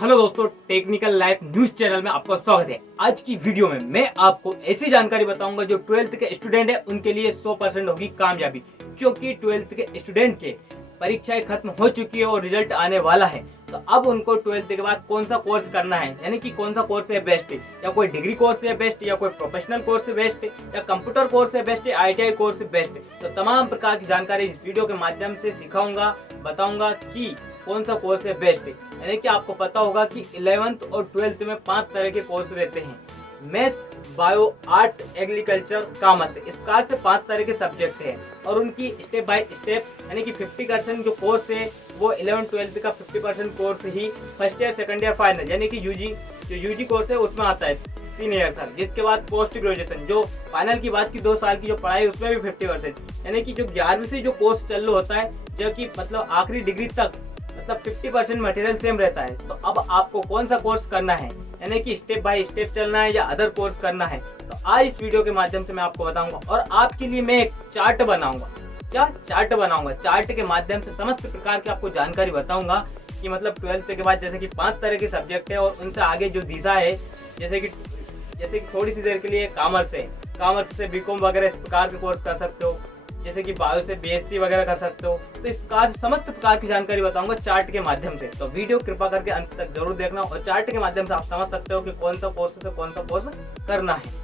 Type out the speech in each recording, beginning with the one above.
Hello दोस्तों, technical life news channel में आपका स्वागत है। आज की वीडियो में मैं आपको ऐसी जानकारी बताऊंगा जो 12th के स्टूडेंट है उनके लिए 100% होगी कामयाबी, क्योंकि 12th के स्टूडेंट के परीक्षाएं खत्म हो चुकी है और रिजल्ट आने वाला है। तो अब उनको 12th के बाद कौन सा कोर्स करना है, यानी कि कौन सा कोर्स है बेस्ट, या कोई डिग्री कोर्स है बेस्ट, या कोई प्रोफेशनल कोर्स है बेस्ट, या कंप्यूटर कोर्स है बेस्ट, ITI कोर्स है बेस्ट। तो तमाम प्रकार की जानकारी इस वीडियो के माध्यम से सिखाऊंगा, बताऊंगा कि कौन सा कोर्स है बेस्ट। यानी कि आपको पता होगा कि 11th और 12th में 5 तरह के कोर्स रहते हैं, maths, bio, arts, agriculture, commerce. इस प्रकार से 5 तरह के सब्जेक्ट हैं और उनकी स्टेप बाय स्टेप यानी कि 50% जो कोर्स है वो 11th-12th का 50% कोर्स ही first year, second year, final यानी कि यूजी कोर्स है उसमें आता है 3 ईयर तक। जिसके बाद पोस्ट ग्रेजुएशन जो फाइनल की बात की 2 साल की जो पढ़ाई उसमें भी 50%, यानी कि जो 11वीं से जो कोर्स चालू होता है जो कि मतलब आखिरी डिग्री तक मतलब 50% मटेरियल सेम रहता है। तो अब आपको कौन सा कोर्स करना है, यानी कि स्टेप बाय स्टेप चलना है या अदर कोर्स करना है, तो आज इस वीडियो के माध्यम से मैं आपको बताऊंगा। और आपके लिए मैं एक चार्ट बनाऊंगा। क्या चार्ट बनाऊंगा? चार्ट के माध्यम से समस्त प्रकार की आपको जानकारी बताऊंगा कि मतलब 12th के बाद जैसे कि 5 तरह के सब्जेक्ट है और उनसे आगे जो दिशा है, जैसे कि थोड़ी सी देर के लिए कॉमर्स है, कॉमर्स से बीकॉम वगैरह इस प्रकार के कोर्स कर सकते हो, जैसे कि बायो से BSc वगैरह कर सकते हो। तो इस प्रकार से समस्त प्रकार की जानकारी बताऊंगा चार्ट के माध्यम से। तो वीडियो कृपा करके अंत तक जरूर देखना और चार्ट के माध्यम से आप समझ सकते हो कि कौन सा कोर्स से कौन सा कोर्स करना है।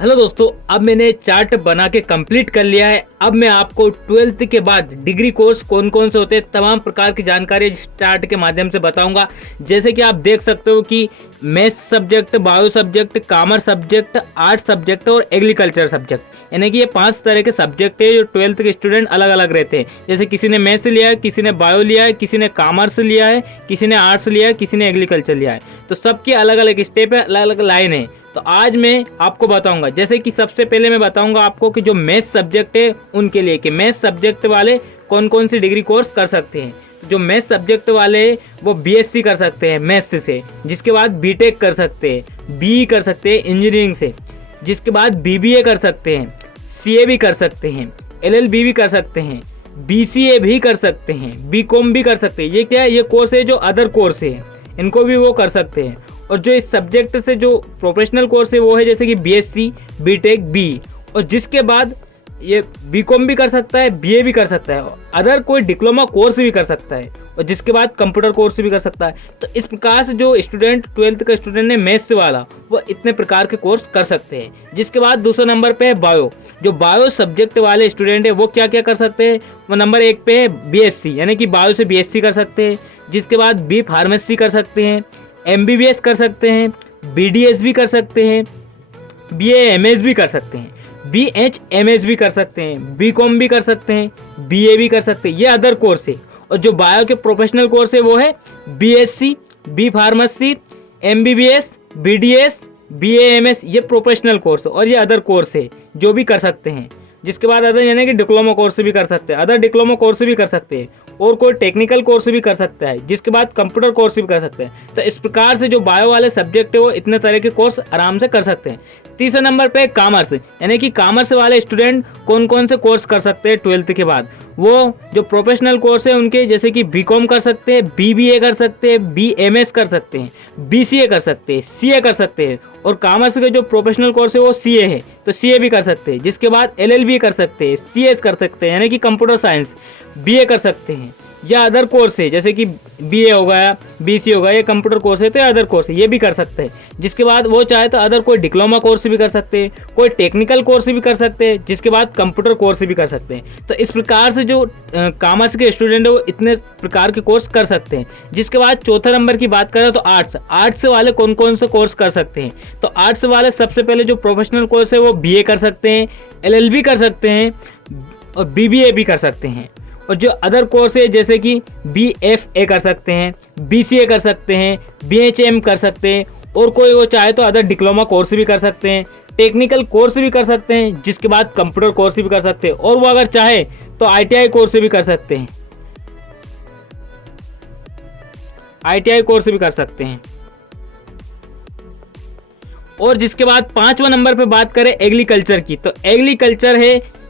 हेलो दोस्तों, अब मैंने चार्ट बना के कंप्लीट कर लिया है। अब मैं आपको 12th के बाद डिग्री कोर्स कौन कौन से होते हैं तमाम प्रकार की जानकारी इस चार्ट के माध्यम से बताऊंगा। जैसे कि आप देख सकते हो कि maths subject, bio subject, commerce subject, arts subject और एग्रीकल्चर सब्जेक्ट, यानी कि ये 5 तरह के सब्जेक्ट है जो 12th के स्टूडेंट अलग अलग रहते हैं। जैसे किसी ने मैथ्स लिया है, किसी ने बायो लिया है, किसी ने कॉमर्स लिया है, किसी ने आर्ट्स लिया है, किसी ने एग्रीकल्चर लिया है। तो सबकी अलग अलग स्टेप है, अलग अलग लाइन है। तो आज मैं आपको बताऊंगा, जैसे कि सबसे पहले मैं बताऊंगा आपको कि जो मैथ्स सब्जेक्ट है उनके लिए कि मैथ्स सब्जेक्ट वाले कौन कौन सी डिग्री कोर्स कर सकते हैं। जो मैथ्स सब्जेक्ट वाले वो BSc कर सकते हैं मैथ्स से, जिसके बाद BTech कर सकते हैं, BE कर सकते हैं इंजीनियरिंग से, जिसके बाद BBA कर सकते हैं, CA भी कर सकते हैं, LLB भी कर सकते हैं, BCA भी कर सकते हैं, BCom भी कर सकते हैं। ये क्या है? ये कोर्स है जो अदर कोर्स है, इनको भी वो कर सकते हैं। और जो इस सब्जेक्ट से जो प्रोफेशनल कोर्स है वो है जैसे कि BSc, BTech, BE, और जिसके बाद ये BCom भी कर सकता है, BA भी कर सकता है, अदर कोई डिप्लोमा कोर्स भी कर सकता है, और जिसके बाद कंप्यूटर कोर्स भी कर सकता है। तो इस प्रकार से जो स्टूडेंट 12th का स्टूडेंट है मैथ्स वाला वो इतने प्रकार के कोर्स कर सकते हैं। जिसके बाद दूसरे नंबर पे है बायो। जो बायो सब्जेक्ट वाले स्टूडेंट है वो क्या क्या कर सकते हैं? वो नंबर 1 पे है BSc, यानी कि बायो से BSc कर सकते हैं। जिसके बाद B फार्मेसी कर सकते हैं, MBBS कर सकते हैं, BDS भी कर सकते हैं, BAMS भी कर सकते हैं, BHMS भी कर सकते हैं, BCom भी कर सकते हैं, BA भी कर सकते हैं। ये अदर कोर्स है। और जो बायो के प्रोफेशनल कोर्स है वो है BSc, B pharmacy, MBBS, BDS, BAMS, ये प्रोफेशनल कोर्स और ये अदर कोर्स है जो भी कर सकते हैं। जिसके बाद अदर यानी कि डिप्लोमा कोर्स भी कर सकते हैं, अदर डिप्लोमा कोर्स भी कर सकते हैं, और कोई टेक्निकल कोर्स भी कर सकता है। जिसके बाद कंप्यूटर कोर्स भी कर सकते हैं। तो इस प्रकार से जो बायो वाले सब्जेक्ट है वो इतने तरह के कोर्स आराम से कर सकते हैं। तीसरे नंबर पे कॉमर्स, यानी कि कॉमर्स वाले स्टूडेंट कौन कौन से कोर्स कर सकते हैं 12th के बाद। वो जो प्रोफेशनल कोर्स है उनके जैसे कि BCom कर सकते हैं, BBA कर सकते हैं, BMS कर सकते हैं, BCA कर सकते हैं, CA कर सकते हैं, और कॉमर्स के जो प्रोफेशनल कोर्स है वो CA है तो CA भी कर सकते हैं। जिसके बाद LLB कर सकते हैं, CS कर सकते हैं यानी कि कंप्यूटर साइंस, BA कर सकते हैं, या अदर कोर्स है जैसे कि BA हो गया, BC हो गया, ये कंप्यूटर कोर्स है तो अदर कोर्स है, ये भी कर सकते हैं। जिसके बाद वो चाहे तो अदर कोई डिप्लोमा कोर्स भी कर सकते हैं, कोई टेक्निकल कोर्स भी कर सकते हैं, जिसके बाद कंप्यूटर कोर्स भी कर सकते हैं। तो इस प्रकार से जो कॉमर्स के स्टूडेंट है वो इतने प्रकार के कोर्स कर सकते हैं। जिसके बाद चौथे नंबर की बात करें तो आर्ट्स वाले कौन कौन से कोर्स कर सकते हैं। तो आर्ट्स वाले सबसे पहले जो प्रोफेशनल कोर्स है वो BA कर सकते हैं, LLB कर सकते हैं, और BBA भी कर सकते हैं। और जो अदर कोर्स है जैसे कि BFA कर सकते हैं, BCA कर सकते हैं, BHM कर सकते हैं, और कोई वो चाहे तो अदर डिप्लोमा कोर्स भी कर सकते हैं, टेक्निकल कोर्स भी कर सकते हैं, जिसके बाद कंप्यूटर कोर्स भी कर सकते हैं, और वो अगर चाहे तो ITI कोर्स भी कर सकते हैं, ITI कोर्स भी कर सकते हैं। और जिसके बाद 5वां नंबर पे बात करें एग्रीकल्चर की, तो एग्रीकल्चर है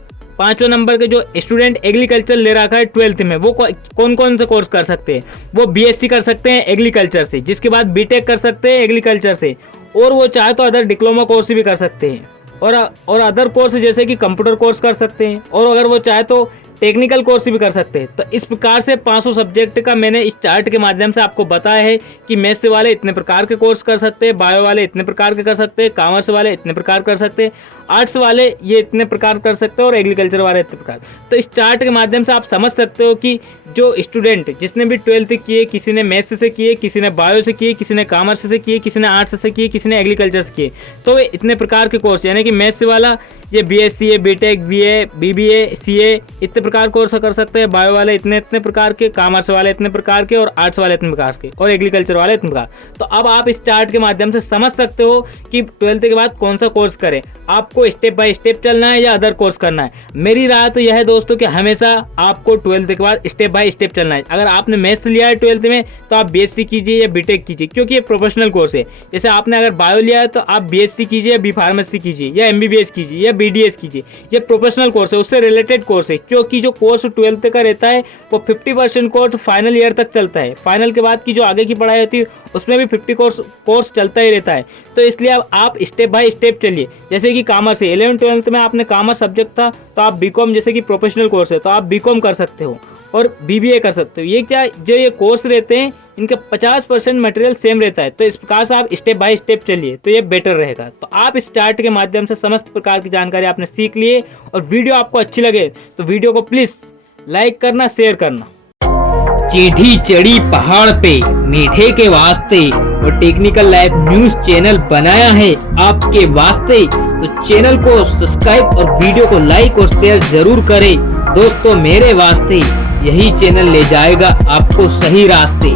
5वें नंबर के जो स्टूडेंट एग्रीकल्चर ले रखा है 12th में, वो कौन कौन से कोर्स कर सकते हैं? वो बीएससी कर सकते हैं एग्रीकल्चर से, जिसके बाद बीटेक कर सकते हैं एग्रीकल्चर से, और वो चाहे तो अदर डिप्लोमा कोर्स भी कर सकते हैं, और अदर कोर्स जैसे कि कंप्यूटर कोर्स कर सकते हैं, और अगर वो चाहे तो टेक्निकल कोर्स भी कर सकते हैं। तो इस प्रकार से 500 सब्जेक्ट का मैंने इस चार्ट के माध्यम से आपको बताया है कि मैथ्स वाले इतने प्रकार के कोर्स कर सकते हैं, बायो वाले इतने प्रकार के कर सकते हैं, कॉमर्स वाले इतने प्रकार कर सकते हैं, आर्ट्स वाले ये इतने प्रकार कर सकते हैं, और एग्रीकल्चर वाले इतने प्रकार। तो इस चार्ट के माध्यम से आप समझ सकते हो कि जो स्टूडेंट जिसने भी 12th किए, किसी ने मैथ्स से किए, किसी ने बायो से किए, किसी ने कॉमर्स से किए, किसी ने आर्ट्स से किए, किसी ने एग्रीकल्चर से किए, तो वे इतने प्रकार के कोर्स, यानी कि मैथ्स वाला ये बीएससी है, बीटेक, बीए, बीबीए, सीए इतने प्रकार कोर्स कर सकते हैं, बायो वाले इतने प्रकार के, कॉमर्स वाले इतने प्रकार के, और आर्ट्स वाले इतने प्रकार के, और एग्रीकल्चर वाले इतने प्रकार। तो अब आप इस चार्ट के माध्यम से समझ सकते हो कि 12th के बाद कौन सा कोर्स करें, आपको स्टेप बाय स्टेप चलना है या अदर कोर्स करना है। मेरी राय तो यह है दोस्तों कि हमेशा आपको 12th के बाद स्टेप बाय स्टेप चलना है। अगर आपने मैथ्स लिया है 12th में तो आप बीएससी कीजिए या बीटेक कीजिए, क्योंकि ये प्रोफेशनल कोर्स है। जैसे आपने अगर बायो लिया है तो आप बीएससी कीजिए या बी फार्मेसी कीजिए या एमबीबीएस कीजिए या बीडीएस कीजिए, ये प्रोफेशनल कोर्स है, उससे रिलेटेड कोर्स है। क्योंकि जो कोर्स 12th का रहता है वो 50% कोर्स फाइनल ईयर तक चलता है, फाइनल के बाद की जो आगे की पढ़ाई होती है उसमें भी 50 कोर्स चलता ही रहता है। तो इसलिए अब आप स्टेप बाय स्टेप चलिए। जैसे कि कॉमर्स है, 11th-12th में आपने कॉमर्स सब्जेक्ट था तो आप बीकॉम, जैसे कि प्रोफेशनल कोर्स है तो आप बीकॉम कर सकते हो और बीबीए कर सकते हो। ये क्या, जो ये कोर्स रहते हैं इनका 50% मटेरियल सेम रहता है। तो इस प्रकार से आप स्टेप बाय स्टेप चलिए तो ये बेटर रहेगा। तो आप इस चार्ट के माध्यम से समस्त प्रकार की जानकारी आपने सीख लिए, और वीडियो आपको अच्छी लगे तो वीडियो को प्लीज लाइक करना, शेयर करना। चीढ़ी चढ़ी पहाड़ पे मीठे के वास्ते और टेक्निकल लाइफ न्यूज चैनल बनाया है आपके वास्ते, तो चैनल को सब्सक्राइब और वीडियो को लाइक और शेयर जरूर करें दोस्तों। मेरे वास्ते यही चैनल ले जाएगा आपको सही रास्ते।